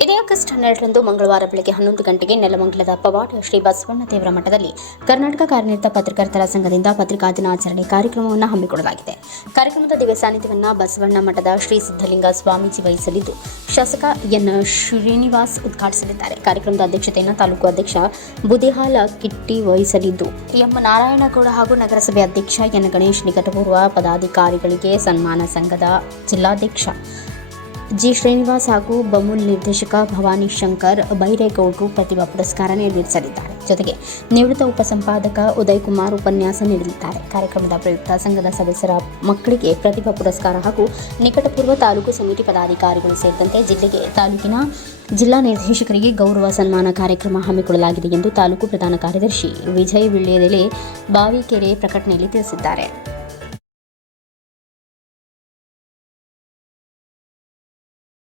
ಇದೇ ಆಗಸ್ಟ್ ಹನ್ನೆರಡರಂದು ಮಂಗಳವಾರ ಬೆಳಗ್ಗೆ ಹನ್ನೊಂದು ಗಂಟೆಗೆ ನೆಲಮಂಗಲದ ಪವಾಡ ಶ್ರೀ ಬಸವಣ್ಣ ದೇವರ ಮಠದಲ್ಲಿ ಕರ್ನಾಟಕ ಕಾರ್ಯನಿರತ ಪತ್ರಕರ್ತರ ಸಂಘದಿಂದ ಪತ್ರಿಕಾ ದಿನಾಚರಣೆ ಕಾರ್ಯಕ್ರಮವನ್ನು ಹಮ್ಮಿಕೊಳ್ಳಲಾಗಿದೆ. ಕಾರ್ಯಕ್ರಮದ ದಿವ್ಯ ಸಾನ್ನಿಧ್ಯವನ್ನು ಬಸವಣ್ಣ ಮಠದ ಶ್ರೀ ಸಿದ್ಧಲಿಂಗ ಸ್ವಾಮೀಜಿ ವಹಿಸಲಿದ್ದು, ಶಾಸಕ ಎನ್. ಶ್ರೀನಿವಾಸ್ ಉದ್ಘಾಟಿಸಲಿದ್ದಾರೆ. ಕಾರ್ಯಕ್ರಮದ ಅಧ್ಯಕ್ಷತೆಯನ್ನು ತಾಲೂಕು ಅಧ್ಯಕ್ಷ ಬುದಿಹಾಲ ಕಿಟ್ಟಿ ವಹಿಸಲಿದ್ದು, ಎಂ. ನಾರಾಯಣಗೌಡ ಹಾಗೂ ನಗರಸಭೆ ಅಧ್ಯಕ್ಷ ಎನ್. ಗಣೇಶ್ ನಿಕಟಪೂರ್ವ ಪದಾಧಿಕಾರಿಗಳಿಗೆ ಸನ್ಮಾನ ಸಂಘದ ಜಿಲ್ಲಾಧ್ಯಕ್ಷ ಜಿ ಶ್ರೀನಿವಾಸ್ ಹಾಗೂ ಬಮೂಲ್ ನಿರ್ದೇಶಕ ಭವಾನಿ ಶಂಕರ್ ಬೈರೇಗೌಡರು ಪ್ರತಿಭಾ ಪುರಸ್ಕಾರ ನೀಡಲಿದ್ದಾರೆ ಜೊತೆಗೆ ನಿವೃತ್ತ ಉಪಸಂಪಾದಕ ಉದಯ್ ಕುಮಾರ್ ಉಪನ್ಯಾಸ ನೀಡಲಿದ್ದಾರೆ. ಕಾರ್ಯಕ್ರಮದ ಪ್ರಯುಕ್ತ ಸಂಘದ ಸದಸ್ಯರ ಮಕ್ಕಳಿಗೆ ಪ್ರತಿಭಾ ಪುರಸ್ಕಾರ ಹಾಗೂ ನಿಕಟಪೂರ್ವ ತಾಲೂಕು ಸಮಿತಿ ಪದಾಧಿಕಾರಿಗಳು ಸೇರಿದಂತೆ ಜಿಲ್ಲೆಗೆ ತಾಲೂಕಿನ ಜಿಲ್ಲಾ ನಿರ್ದೇಶಕರಿಗೆ ಗೌರವ ಸನ್ಮಾನ ಕಾರ್ಯಕ್ರಮ ಹಮ್ಮಿಕೊಳ್ಳಲಾಗಿದೆ ಎಂದು ತಾಲೂಕು ಪ್ರಧಾನ ಕಾರ್ಯದರ್ಶಿ ವಿಜಯ್ ವಿಳ್ಳೆದೆಲೆ ಬಾವಿಕೆರೆ ಪ್ರಕಟಣೆಯಲ್ಲಿ ತಿಳಿಸಿದ್ದಾರೆ.